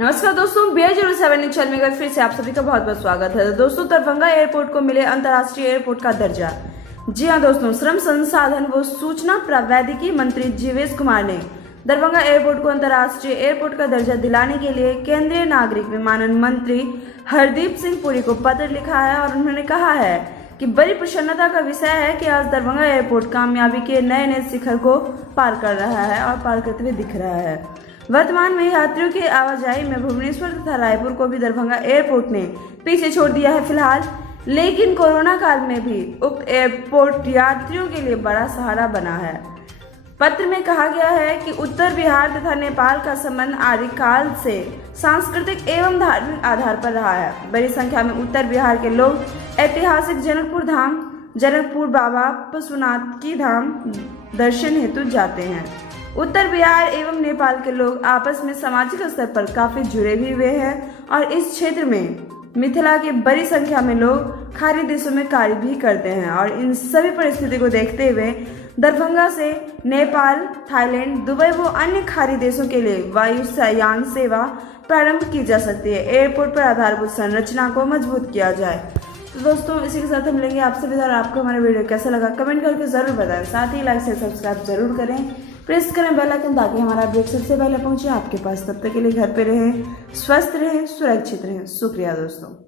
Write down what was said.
नमस्कार दोस्तों, BI07 news channel में फिर से आप सभी का बहुत बहुत स्वागत है। दोस्तों, दरभंगा एयरपोर्ट को मिले अंतर्राष्ट्रीय एयरपोर्ट का दर्जा। जी हां दोस्तों, श्रम संसाधन व सूचना प्रौद्योगिकी मंत्री जीवेश कुमार ने दरभंगा एयरपोर्ट को अंतर्राष्ट्रीय एयरपोर्ट का दर्जा दिलाने के लिए केंद्रीय नागरिक विमानन मंत्री हरदीप सिंह पुरी को पत्र लिखा है और उन्होंने कहा है कि बड़ी प्रसन्नता का विषय है कि आज दरभंगा एयरपोर्ट कामयाबी के नए नए शिखर को पार कर रहा है और पार करते हुए दिख रहा है। वर्तमान में यात्रियों की आवाजाही में भुवनेश्वर तथा रायपुर को भी दरभंगा एयरपोर्ट ने पीछे छोड़ दिया है फिलहाल, लेकिन कोरोना काल में भी उक्त एयरपोर्ट यात्रियों के लिए बड़ा सहारा बना है। पत्र में कहा गया है कि उत्तर बिहार तथा नेपाल का संबंध आदिकाल से सांस्कृतिक एवं धार्मिक आधार पर रहा है। बड़ी संख्या में उत्तर बिहार के लोग ऐतिहासिक जनकपुर धाम, जनकपुर बाबा पशुनाथ की धाम दर्शन हेतु जाते हैं। उत्तर बिहार एवं नेपाल के लोग आपस में सामाजिक स्तर पर काफी जुड़े भी हुए हैं और इस क्षेत्र में मिथिला की बड़ी संख्या में लोग खाड़ी देशों में कार्य भी करते हैं और इन सभी परिस्थिति को देखते हुए दरभंगा से नेपाल, थाईलैंड, दुबई व अन्य खाड़ी देशों के लिए वायुयान सेवा प्रारंभ की जा सकती है। एयरपोर्ट पर आधारभूत संरचना को मजबूत किया जाए। तो दोस्तों, इसी के साथ हम मिलेंगे आपसे विदा। आपको हमारा वीडियो कैसा लगा कमेंट करके जरूर बताएं। साथ ही लाइक से सब्सक्राइब जरूर करें, प्रेस करें बेल आइकन ताकि हमारा अपडेट सबसे पहले पहुंचे आपके पास। तब तक के लिए घर पे रहें, स्वस्थ रहें, सुरक्षित रहें। शुक्रिया दोस्तों।